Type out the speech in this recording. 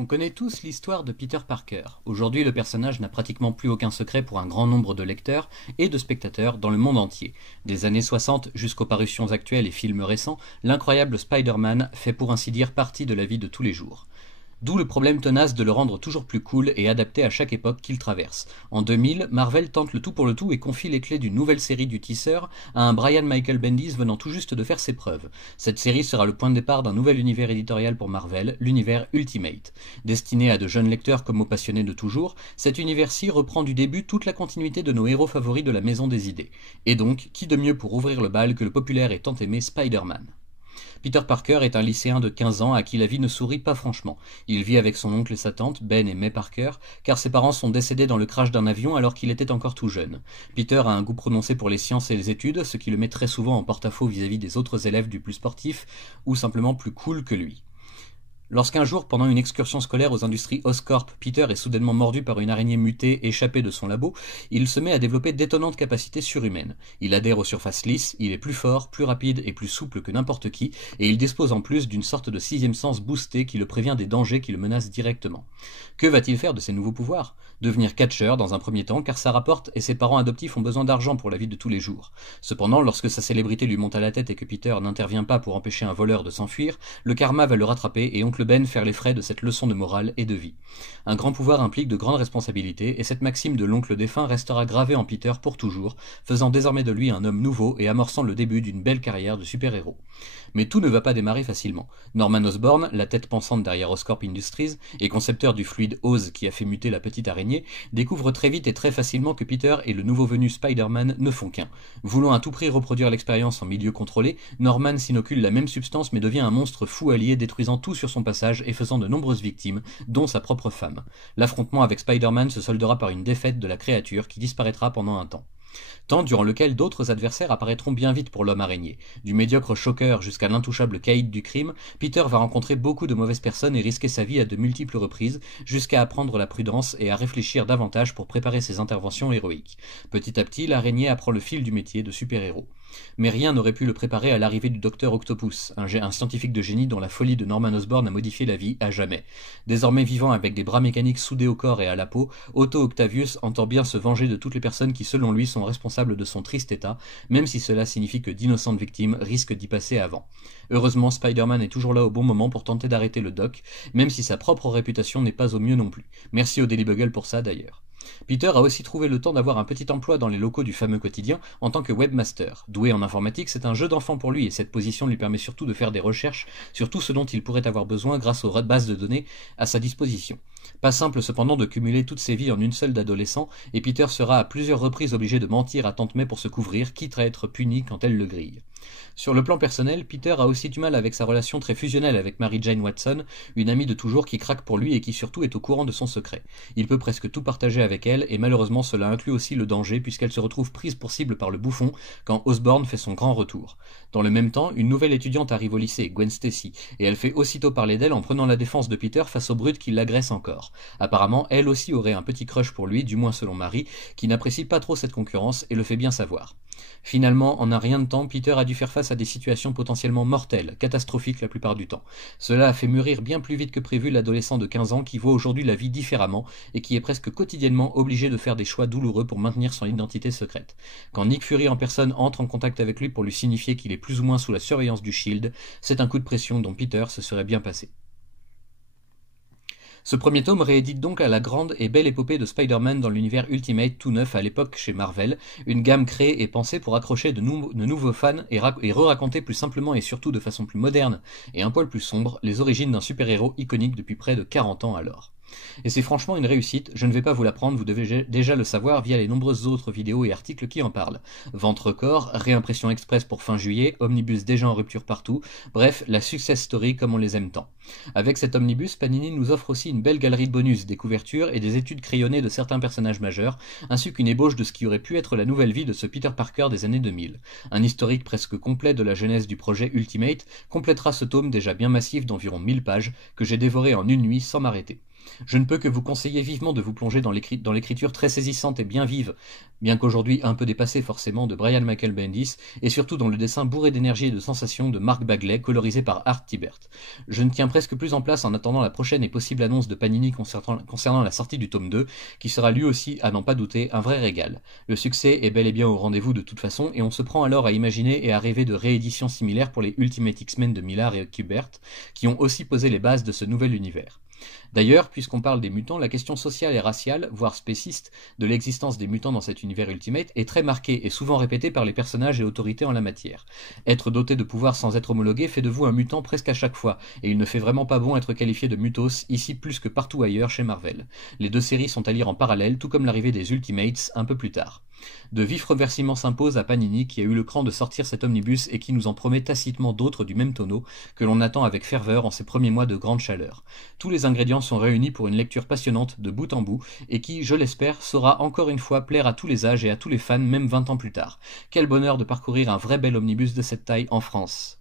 On connaît tous l'histoire de Peter Parker. Aujourd'hui, le personnage n'a pratiquement plus aucun secret pour un grand nombre de lecteurs et de spectateurs dans le monde entier. Des années 60 jusqu'aux parutions actuelles et films récents, l'incroyable Spider-Man fait pour ainsi dire partie de la vie de tous les jours. D'où le problème tenace de le rendre toujours plus cool et adapté à chaque époque qu'il traverse. En 2000, Marvel tente le tout pour le tout et confie les clés d'une nouvelle série du tisseur à un Brian Michael Bendis venant tout juste de faire ses preuves. Cette série sera le point de départ d'un nouvel univers éditorial pour Marvel, l'univers Ultimate. Destiné à de jeunes lecteurs comme aux passionnés de toujours, cet univers-ci reprend du début toute la continuité de nos héros favoris de la Maison des Idées. Et donc, qui de mieux pour ouvrir le bal que le populaire et tant aimé Spider-Man ? Peter Parker est un lycéen de 15 ans à qui la vie ne sourit pas franchement. Il vit avec son oncle et sa tante, Ben et May Parker, car ses parents sont décédés dans le crash d'un avion alors qu'il était encore tout jeune. Peter a un goût prononcé pour les sciences et les études, ce qui le met très souvent en porte-à-faux vis-à-vis des autres élèves du plus sportifs ou simplement plus cool que lui. Lorsqu'un jour, pendant une excursion scolaire aux industries Oscorp, Peter est soudainement mordu par une araignée mutée échappée de son labo, il se met à développer d'étonnantes capacités surhumaines. Il adhère aux surfaces lisses, il est plus fort, plus rapide et plus souple que n'importe qui, et il dispose en plus d'une sorte de sixième sens boosté qui le prévient des dangers qui le menacent directement. Que va-t-il faire de ses nouveaux pouvoirs ? Devenir catcheur dans un premier temps, car ça rapporte et ses parents adoptifs ont besoin d'argent pour la vie de tous les jours. Cependant, lorsque sa célébrité lui monte à la tête et que Peter n'intervient pas pour empêcher un voleur de s'enfuir, le karma va le rattraper et oncle Ben faire les frais de cette leçon de morale et de vie. Un grand pouvoir implique de grandes responsabilités, et cette maxime de l'oncle défunt restera gravée en Peter pour toujours, faisant désormais de lui un homme nouveau et amorçant le début d'une belle carrière de super-héros. Mais tout ne va pas démarrer facilement. Norman Osborn, la tête pensante derrière Oscorp Industries, et concepteur du fluide Oz qui a fait muter la petite araignée, découvre très vite et très facilement que Peter et le nouveau venu Spider-Man ne font qu'un. Voulant à tout prix reproduire l'expérience en milieu contrôlé, Norman s'inocule la même substance mais devient un monstre fou allié détruisant tout sur son passage et faisant de nombreuses victimes, dont sa propre femme. L'affrontement avec Spider-Man se soldera par une défaite de la créature qui disparaîtra pendant un temps. Temps durant lequel d'autres adversaires apparaîtront bien vite pour l'homme araignée. Du médiocre Shocker jusqu'à l'intouchable caïd du crime, Peter va rencontrer beaucoup de mauvaises personnes et risquer sa vie à de multiples reprises, jusqu'à apprendre la prudence et à réfléchir davantage pour préparer ses interventions héroïques. Petit à petit, l'araignée apprend le fil du métier de super-héros. Mais rien n'aurait pu le préparer à l'arrivée du docteur Octopus, un scientifique de génie dont la folie de Norman Osborn a modifié la vie à jamais. Désormais vivant avec des bras mécaniques soudés au corps et à la peau, Otto Octavius entend bien se venger de toutes les personnes qui selon lui sont responsables de son triste état, même si cela signifie que d'innocentes victimes risquent d'y passer avant. Heureusement, Spider-Man est toujours là au bon moment pour tenter d'arrêter le doc, même si sa propre réputation n'est pas au mieux non plus. Merci au Daily Bugle pour ça d'ailleurs. Peter a aussi trouvé le temps d'avoir un petit emploi dans les locaux du fameux quotidien en tant que webmaster. Doué en informatique, c'est un jeu d'enfant pour lui et cette position lui permet surtout de faire des recherches sur tout ce dont il pourrait avoir besoin grâce aux bases de données à sa disposition. Pas simple cependant de cumuler toutes ses vies en une seule d'adolescent et Peter sera à plusieurs reprises obligé de mentir à tante May pour se couvrir, quitte à être puni quand elle le grille. Sur le plan personnel, Peter a aussi du mal avec sa relation très fusionnelle avec Mary Jane Watson, une amie de toujours qui craque pour lui et qui surtout est au courant de son secret. Il peut presque tout partager avec elle et malheureusement cela inclut aussi le danger puisqu'elle se retrouve prise pour cible par le bouffon quand Osborn fait son grand retour. Dans le même temps, une nouvelle étudiante arrive au lycée, Gwen Stacy, et elle fait aussitôt parler d'elle en prenant la défense de Peter face au brute qui l'agresse encore. Apparemment, elle aussi aurait un petit crush pour lui, du moins selon Mary, qui n'apprécie pas trop cette concurrence et le fait bien savoir. Finalement, en un rien de temps, Peter a dû faire face à des situations potentiellement mortelles, catastrophiques la plupart du temps. Cela a fait mûrir bien plus vite que prévu l'adolescent de 15 ans qui voit aujourd'hui la vie différemment et qui est presque quotidiennement obligé de faire des choix douloureux pour maintenir son identité secrète. Quand Nick Fury en personne entre en contact avec lui pour lui signifier qu'il est plus ou moins sous la surveillance du Shield, c'est un coup de pression dont Peter se serait bien passé. Ce premier tome réédite donc à la grande et belle épopée de Spider-Man dans l'univers Ultimate tout neuf à l'époque chez Marvel, une gamme créée et pensée pour accrocher de nouveaux fans et re-raconter plus simplement et surtout de façon plus moderne et un poil plus sombre les origines d'un super-héros iconique depuis près de 40 ans alors. Et c'est franchement une réussite, je ne vais pas vous l'apprendre, vous devez déjà le savoir via les nombreuses autres vidéos et articles qui en parlent. Vente record, réimpression express pour fin juillet, omnibus déjà en rupture partout, bref, la success story comme on les aime tant. Avec cet omnibus, Panini nous offre aussi une belle galerie de bonus, des couvertures et des études crayonnées de certains personnages majeurs, ainsi qu'une ébauche de ce qui aurait pu être la nouvelle vie de ce Peter Parker des années 2000. Un historique presque complet de la genèse du projet Ultimate complétera ce tome déjà bien massif d'environ 1000 pages, que j'ai dévoré en une nuit sans m'arrêter. Je ne peux que vous conseiller vivement de vous plonger dans l'écriture très saisissante et bien vive, bien qu'aujourd'hui un peu dépassée forcément, de Brian Michael Bendis, et surtout dans le dessin bourré d'énergie et de sensations de Mark Bagley, colorisé par Art Thibert. Je ne tiens presque plus en place en attendant la prochaine et possible annonce de Panini concernant la sortie du tome 2, qui sera lui aussi, à n'en pas douter, un vrai régal. Le succès est bel et bien au rendez-vous de toute façon, et on se prend alors à imaginer et à rêver de rééditions similaires pour les Ultimate X-Men de Millar et Kubert, qui ont aussi posé les bases de ce nouvel univers. D'ailleurs, puisqu'on parle des mutants, la question sociale et raciale, voire spéciste, de l'existence des mutants dans cet univers Ultimate est très marquée et souvent répétée par les personnages et autorités en la matière. Être doté de pouvoirs sans être homologué fait de vous un mutant presque à chaque fois, et il ne fait vraiment pas bon être qualifié de mutos, ici plus que partout ailleurs chez Marvel. Les deux séries sont à lire en parallèle, tout comme l'arrivée des Ultimates un peu plus tard. De vifs remerciements s'imposent à Panini qui a eu le cran de sortir cet omnibus et qui nous en promet tacitement d'autres du même tonneau que l'on attend avec ferveur en ces premiers mois de grande chaleur. Tous les ingrédients sont réunis pour une lecture passionnante de bout en bout et qui, je l'espère, saura encore une fois plaire à tous les âges et à tous les fans même 20 ans plus tard. Quel bonheur de parcourir un vrai bel omnibus de cette taille en France.